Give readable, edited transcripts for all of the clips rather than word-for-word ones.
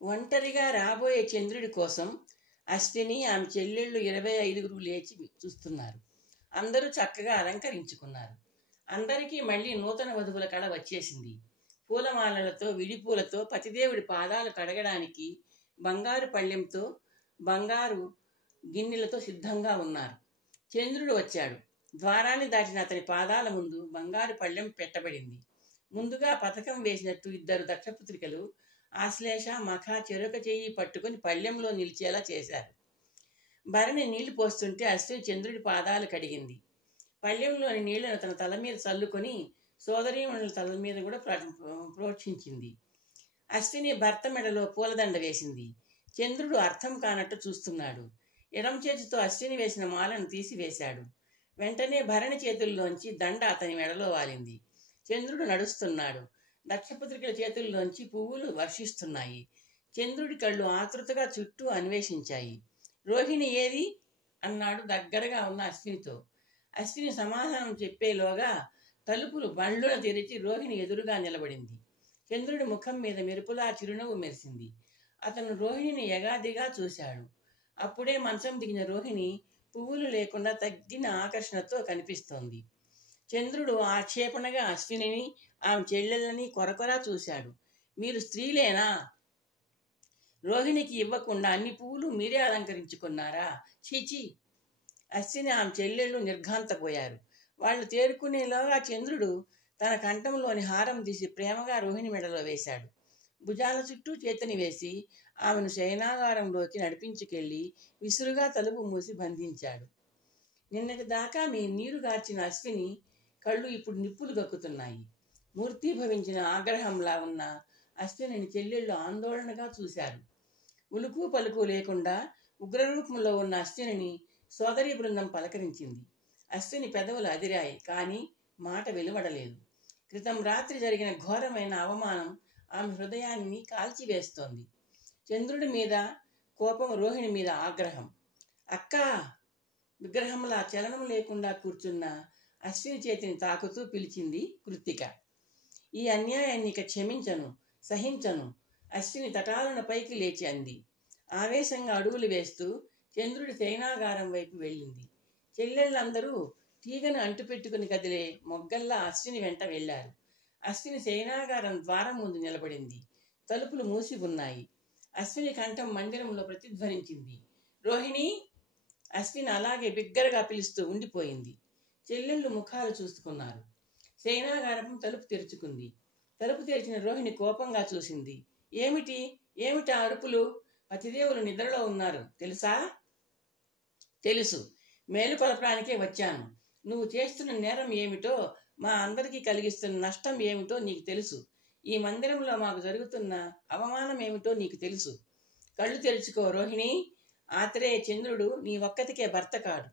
ఒంటరిగా రాబోయే చంద్రుడి కోసం అశ్విని ఆమె చెల్లెళ్ళు 25 లేచి చూస్తున్నారు. అందరూ చక్కగా అలంకరించుకున్నారు. అందరికీ మళ్ళీ నూతన వధువుల కళ వచ్చేసింది. పూలమాలలతో విడిపూలతో పతిదేవుడి పాదాలు కడగడానికి బంగారు పళ్ళెంతో బంగారు గిన్నెలతో సిద్ధంగా ఉన్నారు. చంద్రుడు వచ్చాడు. ద్వారాన్ని దాటిన అతని పాదాల ముందు బంగారు పళ్ళెం పెట్టబడింది. ముందుగా పథకం వేసినట్టు 2 దక్షపుత్రికలు ఆశ్లేష మఖ చెరొక చెయ్యి పట్టుకుని పళ్ళెంలో నిలిచేలా చేశారు. భరణి నీళ్లు పోస్తుంటే అశ్విని చంద్రుడి పాదాలు కడిగింది. పళ్ళెంలోని నీళ్లను తన తల మీద చల్లుకొని సోదరీమణుల తల మీద కూడా ప్రోక్షించింది. అశ్విని భర్త మెడలో పూలదండ వేసింది. చంద్రుడు అర్థం కానట్టు చూస్తున్నాడు. ఎడమ చేతితో అశ్విని వేసిన మాలను తీసివేశాడు. వెంటనే భరణి చేతుల్లోంచి దండ అతని మెడలో వాలింది. చంద్రుడు నడుస్తున్నాడు. దక్షపుత్రికల చేతుల్లోంచి పువ్వులు వర్షిస్తున్నాయి. చంద్రుడి కళ్ళు ఆతృతగా చుట్టూ అన్వేషించాయి. రోహిణి ఏది అన్నాడు దగ్గరగా ఉన్న అశ్వినితో. అశ్విని సమాధానం చెప్పేలోగా తలుపులు బండ్లున తెరిచి రోహిణి ఎదురుగా నిలబడింది. చంద్రుడి ముఖం మీద మెరుపులా చిరునవ్వు మెరిసింది. అతను రోహిణిని ఎగాదిగా చూశాడు. అప్పుడే మంచం దిగిన రోహిణి పువ్వులు లేకుండా తగ్గిన ఆకర్షణతో కనిపిస్తోంది. చంద్రుడు ఆక్షేపణగా అశ్వినిని ఆమె చెల్లెళ్ళని కొరకొరా చూశాడు. మీరు స్త్రీలేనా? రోహిణికి ఇవ్వకుండా అన్ని పువ్వులు మీరే అలంకరించుకున్నారా? చీచి! అశ్విని ఆమె చెల్లెళ్ళు నిర్ఘాంతపోయారు. వాళ్ళు తేరుకునేలోగా చంద్రుడు తన కంఠంలోని హారం తీసి ప్రేమగా రోహిణి మెడలో వేశాడు. భుజాల చుట్టూ చేతిని వేసి ఆమెను శయనాగారంలోకి నడిపించుకెళ్లి విసురుగా తలుపు మూసి బంధించాడు. నిన్నటి దాకా మీ నీరు గార్చిన అశ్విని కళ్ళు ఇప్పుడు నిప్పులు గక్కుతున్నాయి. మూర్తీభవించిన ఆగ్రహంలా ఉన్న అశ్వినిని చెల్లెళ్ళు ఆందోళనగా చూశారు. ఉలుకు పలుకు లేకుండా ఉగ్రరూపంలో ఉన్న అశ్వినిని సోదరీ బృందం పలకరించింది. అశ్విని పెదవులు అదిరాయి, కానీ మాట వెలువడలేదు. క్రితం రాత్రి జరిగిన ఘోరమైన అవమానం ఆమె హృదయాన్ని కాల్చివేస్తోంది. చంద్రుడి మీద కోపం, రోహిణి మీద ఆగ్రహం. అక్కా! విగ్రహంలా చలనం లేకుండా కూర్చున్న అశ్విని చేతిని తాకుతూ పిలిచింది కృత్తిక. ఈ అన్యాయాన్ని ఇక క్షమించను, సహించను. అశ్విని తటాలన పైకి లేచి అంది. ఆవేశంగా అడుగులు వేస్తూ చంద్రుడి శయనాగారం వైపు వెళ్ళింది. చెల్లెళ్ళందరూ తీగను అంటుపెట్టుకుని కదిలే మొగ్గల్లా అశ్విని వెంట వెళ్లారు. అశ్విని శయనాగారం ద్వారం ముందు నిలబడింది. తలుపులు మూసి ఉన్నాయి. అశ్విని కంఠం మందిరంలో ప్రతిధ్వనించింది. రోహిణి! అశ్విని అలాగే బిగ్గరగా పిలుస్తూ ఉండిపోయింది. చెల్లెళ్ళు ముఖాలు చూసుకున్నారు. శయనాగారం తలుపు తెరుచుకుంది. తలుపు తెరిచిన రోహిణి కోపంగా చూసింది. ఏమిటి ఆ అరుపులు? పతిదేవులు నిద్రలో ఉన్నారు తెలుసా? తెలుసు. మేలుకొలపడానికే వచ్చాను. నువ్వు చేస్తున్న నేరం ఏమిటో, మా అందరికీ కలిగిస్తున్న నష్టం ఏమిటో నీకు తెలుసు. ఈ మందిరంలో మాకు జరుగుతున్న అవమానం ఏమిటో నీకు తెలుసు. కళ్ళు తెరుచుకో రోహిణి. ఆత్రేయ చంద్రుడు నీ ఒక్కతికే భర్త కాడు.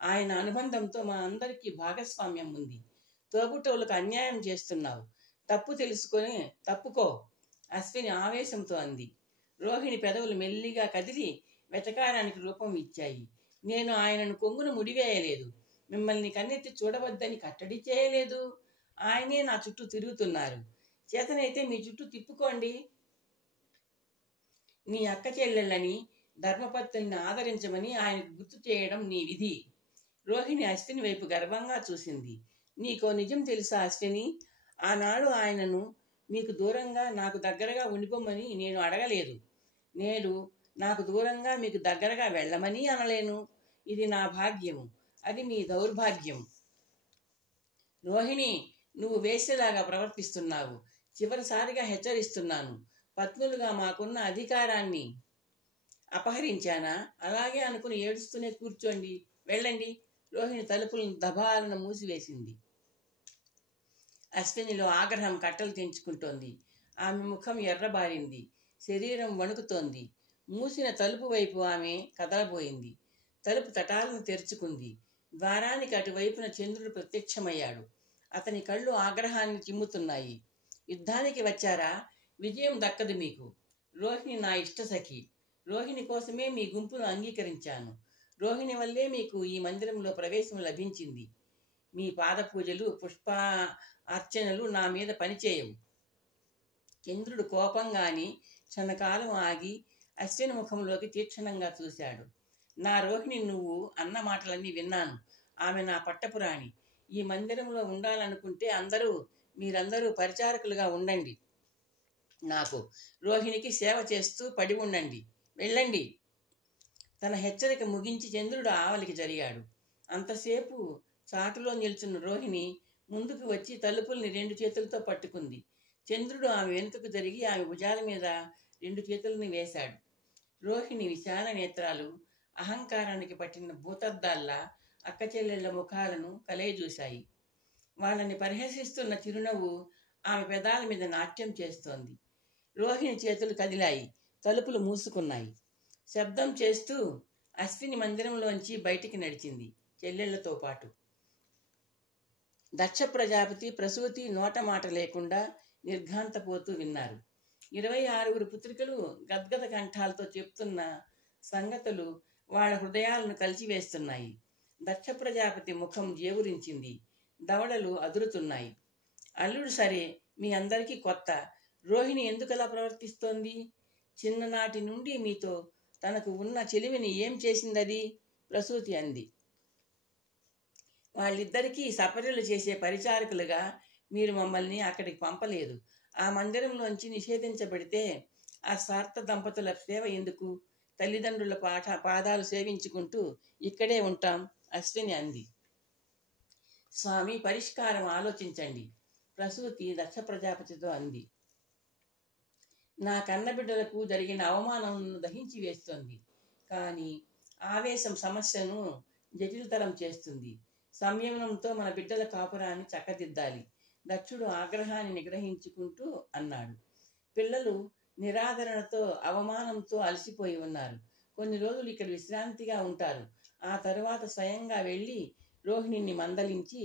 ఆయన అనుబంధంతో మా అందరికీ భాగస్వామ్యం ఉంది. తోబుట్టువులకు అన్యాయం చేస్తున్నావు. తప్పు తెలుసుకొని తప్పుకో, అశ్విని ఆవేశంతో అంది. రోహిణి పెదవులు మెల్లిగా కదిలి వెటకారానికి రూపం ఇచ్చాయి. నేను ఆయనను కొంగున ముడివేయలేదు. మిమ్మల్ని కన్నెత్తి చూడవద్దని కట్టడి చేయలేదు. ఆయనే నా చుట్టూ తిరుగుతున్నారు. చేతనైతే మీ చుట్టూ తిప్పుకోండి. నీ అక్క చెల్లెళ్ళని, ధర్మపత్తుల్ని ఆదరించమని ఆయనకు గుర్తు చేయడం నీ విధి. రోహిణి అశ్విని వైపు గర్వంగా చూసింది. నీకో నిజం తెలుసా అశ్విని? ఆనాడు ఆయనను మీకు దూరంగా నాకు దగ్గరగా ఉండిపోమని నేను అడగలేదు. నేడు నాకు దూరంగా మీకు దగ్గరగా వెళ్ళమని అనలేను. ఇది నా భాగ్యము, అది మీ దౌర్భాగ్యం. రోహిణి, నువ్వు వేసేలాగా ప్రవర్తిస్తున్నావు. చివరిసారిగా హెచ్చరిస్తున్నాను. పత్నులుగా మాకున్న అధికారాన్ని అపహరించానా? అలాగే అనుకుని ఏడుస్తూనే కూర్చోండి. వెళ్ళండి. రోహిణి తలుపులను దబాలను మూసివేసింది. అశ్వినిలో ఆగ్రహం కట్టలు తెంచుకుంటోంది. ఆమె ముఖం ఎర్రబారింది. శరీరం వణుకుతోంది. మూసిన తలుపు వైపు ఆమె కదలబోయింది. తలుపు తటాలను తెరుచుకుంది. ద్వారానికి అటువైపున చంద్రుడు ప్రత్యక్షమయ్యాడు. అతని కళ్ళు ఆగ్రహాన్ని చిమ్ముతున్నాయి. యుద్ధానికి వచ్చారా? విజయం దక్కదు మీకు. రోహిణి నా ఇష్టసఖి. రోహిణి కోసమే మీ గుంపును అంగీకరించాను. రోహిణి వల్లే మీకు ఈ మందిరంలో ప్రవేశం లభించింది. మీ పాదపూజలు, పుష్ప అర్చనలు నా మీద పనిచేయవు. చంద్రుడు కోపంగాని క్షణకాలం ఆగి అశ్విని ముఖంలోకి తీక్షణంగా చూశాడు. నా రోహిణి, నువ్వు అన్న మాటలన్నీ విన్నాను. ఆమె నా పట్టపురాణి. ఈ మందిరంలో ఉండాలనుకుంటే మీరందరూ పరిచారకులుగా ఉండండి. నాకు రోహిణికి సేవ చేస్తూ పడి ఉండండి. వెళ్ళండి. తన హెచ్చరిక ముగించి చంద్రుడు ఆవలికి జరిగాడు. అంతసేపు చాటులో నిల్చున్న రోహిణి ముందుకు వచ్చి తలుపుల్ని 2 చేతులతో పట్టుకుంది. చంద్రుడు ఆమె వెనుకకు జరిగి ఆమె భుజాల మీద 2 చేతులని వేశాడు. రోహిణి విశాల నేత్రాలు అహంకారానికి పట్టిన భూతద్దాల్లా అక్కచెల్లెళ్ల ముఖాలను కలయజూశాయి. వాళ్ళని పరిహసిస్తున్న చిరునవ్వు ఆమె పెదాల మీద నాట్యం చేస్తోంది. రోహిణి చేతులు కదిలాయి. తలుపులు మూసుకున్నాయి. శబ్దం చేస్తూ అశ్విని మందిరంలోంచి బయటికి నడిచింది, చెల్లెళ్లతో పాటు. దక్ష ప్రజాపతి, ప్రసూతి నోట మాట లేకుండా నిర్ఘాంతపోతూ విన్నారు. 26 పుత్రికలు గద్గద కంఠాలతో చెప్తున్న సంగతులు వాళ్ళ హృదయాలను కలిచివేస్తున్నాయి. దక్ష ప్రజాపతి ముఖం జేవురించింది. దవడలు అదురుతున్నాయి. అల్లుడు సరే, మీ అందరికీ కొత్త. రోహిణి ఎందుకలా ప్రవర్తిస్తోంది? చిన్ననాటి నుండి మీతో తనకు ఉన్న చెలిమిని ఏం చేసిందది? ప్రసూతి అంది. వాళ్ళిద్దరికీ సపర్యలు చేసే పరిచారకులుగా మీరు మమ్మల్ని అక్కడికి పంపలేదు. ఆ మందిరంలోంచి నిషేధించబడితే ఆ స్వార్థ దంపతుల సేవ ఎందుకు? తల్లిదండ్రుల పాదాలు సేవించుకుంటూ ఇక్కడే ఉంటాం, అశ్విని అంది. స్వామి, పరిష్కారం ఆలోచించండి, ప్రసూతి దక్ష ప్రజాపతితో అంది. నా కన్నబిడ్డలకు జరిగిన అవమానం దహించి వేస్తోంది. కానీ ఆవేశం సమస్యను జటిలతరం చేస్తుంది. సంయమనంతో మన బిడ్డల కాపురాన్ని చక్కదిద్దాలి, దక్షుడు ఆగ్రహాన్ని నిగ్రహించుకుంటూ అన్నాడు. పిల్లలు నిరాదరణతో, అవమానంతో అలసిపోయి ఉన్నారు. కొన్ని రోజులు ఇక్కడ విశ్రాంతిగా ఉంటారు. ఆ తరువాత స్వయంగా వెళ్ళి రోహిణిని మందలించి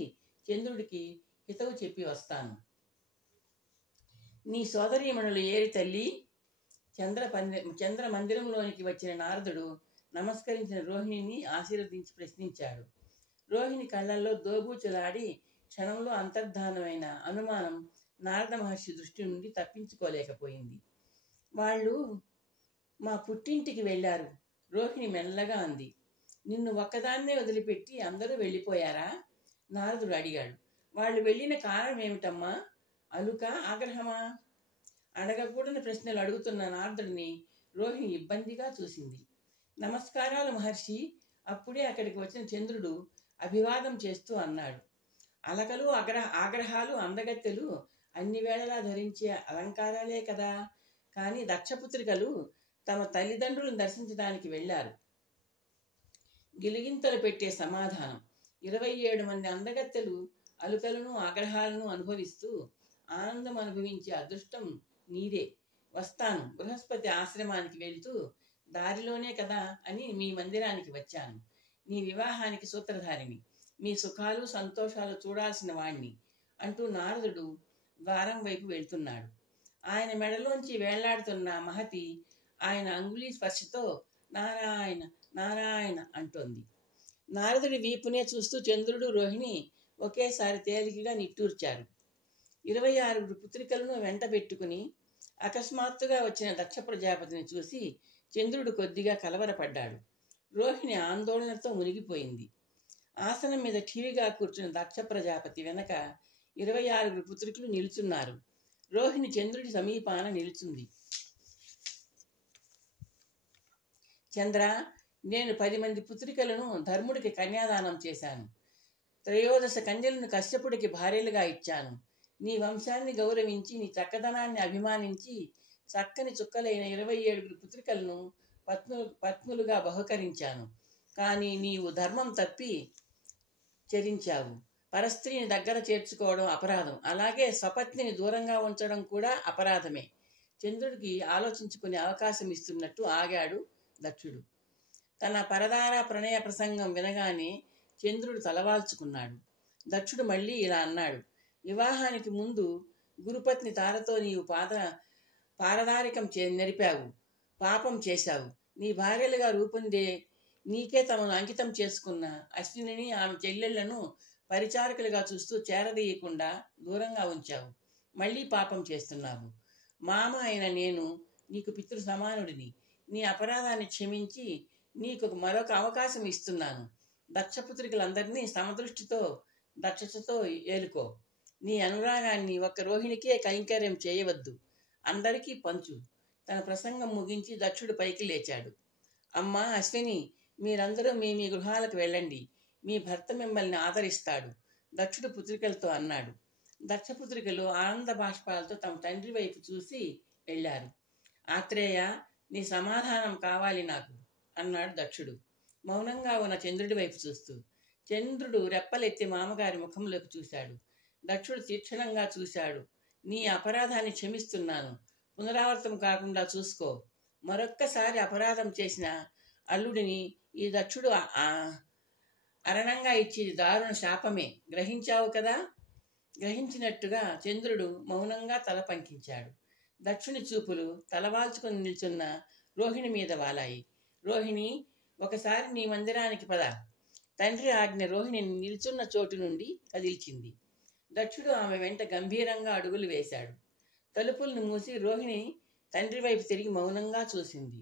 చంద్రుడికి హితవు చెప్పి వస్తాను. నీ సోదరీమణులు ఏరి తల్లి? చంద్ర మందిరంలోనికి వచ్చిన నారదుడు నమస్కరించిన రోహిణిని ఆశీర్వదించి ప్రశ్నించాడు. రోహిణి కళ్ళల్లో దోబూచులాడి క్షణంలో అంతర్ధానమైన అనుమానం నారద మహర్షి దృష్టి నుండి తప్పించుకోలేకపోయింది. వాళ్ళు మా పుట్టింటికి వెళ్ళారు, రోహిణి మెల్లగా అంది. నిన్ను ఒక్కదాన్నే వదిలిపెట్టి అందరూ వెళ్ళిపోయారా? నారదుడు అడిగాడు. వాళ్ళు వెళ్ళిన కారణం ఏమిటమ్మా? అలుక, ఆగ్రహమా? అడగకూడని ప్రశ్నలు అడుగుతున్న నారదుడిని రోహిణి ఇబ్బందిగా చూసింది. నమస్కారాలు మహర్షి. అప్పుడే అక్కడికి వచ్చిన చంద్రుడు అభివాదం చేస్తూ అన్నాడు. అలకలు, ఆగ్రహాలు, అందగత్తెలు అన్ని వేళలా ధరించే అలంకారాలే కదా. కానీ దక్షపుత్రికలు తమ తల్లిదండ్రులను దర్శించడానికి వెళ్ళారు. గిలిగింతలు పెట్టే సమాధానం. 27 మంది అందగత్తెలు అలుకలను, ఆగ్రహాలను అనుభవిస్తూ ఆనందం అనుభవించే అదృష్టం నీదే. వస్తాను. బృహస్పతి ఆశ్రమానికి వెళ్తూ దారిలోనే కదా అని మీ మందిరానికి వచ్చాను. నీ వివాహానికి సూత్రధారిని, మీ సుఖాలు సంతోషాలు చూడాల్సిన వాణ్ణి అంటూ నారదుడు ద్వారం వైపు వెళ్తున్నాడు. ఆయన మెడలోంచి వేళ్లాడుతున్న మహతి ఆయన అంగుళీ స్పర్శతో నారాయణ నారాయణ అంటోంది. నారదుడి వీపునే చూస్తూ చంద్రుడు, రోహిణి ఒకేసారి తేలికగా నిట్టూర్చారు. 26 పుత్రికలను వెంట పెట్టుకుని అకస్మాత్తుగా వచ్చిన దక్ష ప్రజాపతిని చూసి చంద్రుడు కొద్దిగా కలవరపడ్డాడు. రోహిణి ఆందోళనతో మునిగిపోయింది. ఆసనం మీద ఠీవిగా కూర్చున్న దక్ష ప్రజాపతి వెనక 26 పుత్రికలు నిలుచున్నారు. రోహిణి చంద్రుడి సమీపాన నిలుచుంది. చంద్ర, నేను 10 మంది పుత్రికలను ధర్ముడికి కన్యాదానం చేశాను. 13 కన్యలను కశ్యపుడికి భార్యలుగా ఇచ్చాను. నీ వంశాన్ని గౌరవించి, నీ చక్కదనాన్ని అభిమానించి చక్కని చుక్కలైన 27 పుత్రికలను పత్నులుగా బహుకరించాను. కానీ నీవు ధర్మం తప్పి చరించావు. పరస్త్రీని దగ్గర చేర్చుకోవడం అపరాధం. అలాగే స్వపత్నిని దూరంగా ఉంచడం కూడా అపరాధమే. చంద్రుడికి ఆలోచించుకునే అవకాశం ఇస్తున్నట్టు ఆగాడు దక్షుడు. తన పరదార ప్రణయ ప్రసంగం వినగానే చంద్రుడు తలవాల్చుకున్నాడు. దక్షుడు మళ్ళీ ఇలా అన్నాడు. వివాహానికి ముందు గురుపత్ని తారతో నీవు పారదారికం నెరిపావు, పాపం చేశావు. నీ భార్యలుగా రూపొందే నీకే తమను అంకితం చేసుకున్న అశ్వినిని, ఆమె చెల్లెళ్లను పరిచారకులుగా చూస్తూ చేరదీయకుండా దూరంగా ఉంచావు. మళ్ళీ పాపం చేస్తున్నావు. మామ అయిన నేను నీకు పితృ సమానుడిని. నీ అపరాధాన్ని క్షమించి నీకు మరొక అవకాశం ఇస్తున్నాను. దక్షపుత్రికలందరినీ సమదృష్టితో దక్షతతో ఏలుకో. నీ అనురాగాన్ని ఒక్క రోహిణికే కైంకర్యం చేయవద్దు, అందరికీ పంచు. తన ప్రసంగం ముగించి దక్షుడు పైకి లేచాడు. అమ్మా అశ్విని, మీరందరూ మీ మీ గృహాలకు వెళ్ళండి. మీ భర్త మిమ్మల్ని ఆదరిస్తాడు, దక్షుడు పుత్రికలతో అన్నాడు. దక్షపుత్రికలు ఆనంద బాష్పాలతో తమ తండ్రి వైపు చూసి వెళ్ళారు. ఆత్రేయ, నీ సమాధానం కావాలి నాకు అన్నాడు దక్షుడు, మౌనంగా ఉన్న చంద్రుడి వైపు చూస్తూ. చంద్రుడు రెప్పలెత్తి మామగారి ముఖంలోకి చూశాడు. దక్షుడు తీక్షణంగా చూశాడు. నీ అపరాధాన్ని క్షమిస్తున్నాను, పునరావృతం కాకుండా చూసుకో. మరొక్కసారి అపరాధం చేసిన అల్లుడిని ఈ దక్షుడు అరణంగా ఇచ్చేది దారుణ శాపమే. గ్రహించావు కదా? గ్రహించినట్టుగా చంద్రుడు మౌనంగా తల పంకించాడు. దక్షుని చూపులు తలవాల్చుకొని నిల్చున్న రోహిణి మీద వాలాయి. రోహిణి, ఒకసారి నీ మందిరానికి పద. తండ్రి ఆజ్ఞ రోహిణిని నిల్చున్న చోటు నుండి కదిల్చింది. దక్షుడు ఆమె వెంట గంభీరంగా అడుగులు వేశాడు. తలుపులను మూసి రోహిణి తండ్రి వైపు తిరిగి మౌనంగా చూసింది.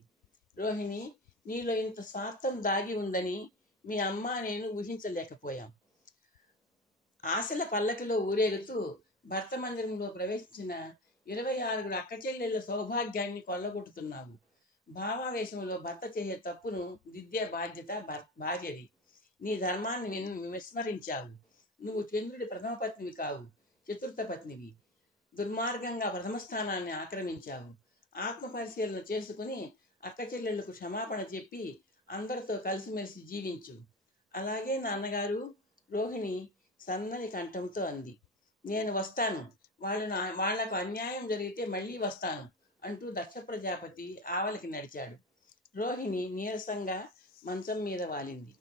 రోహిణి, నీలో ఇంత స్వార్థం దాగి ఉందని మీ అమ్మ నేను ఊహించలేకపోయాం. ఆశల పల్లకిలో ఊరేగుతూ భర్త మందిరంలో ప్రవేశించిన 26 అక్కచెల్లెళ్ల సౌభాగ్యాన్ని కొల్లగొట్టుతున్నావు. భావావేశంలో భర్త చేసే తప్పును దిద్దే బాధ్యత భార్యది. నీ ధర్మాన్ని విస్మరించావు. నువ్వు చంద్రుడి ప్రథమ పత్నివి కావు, చతుర్థ పత్నివి. దుర్మార్గంగా ప్రథమ స్థానాన్ని ఆక్రమించావు. ఆత్మ పరిశీలన చేసుకుని అక్కచెల్లెళ్లకు క్షమాపణ చెప్పి అందరితో కలిసిమెలిసి జీవించు. అలాగే నాన్నగారు, రోహిణి సన్నని కంఠంతో అంది. నేను వస్తాను, వాళ్లకు అన్యాయం జరిగితే మళ్ళీ వస్తాను అంటూ దక్ష ప్రజాపతి ఆవలికి నడిచాడు. రోహిణి నీరసంగా మంచం మీద వాలింది.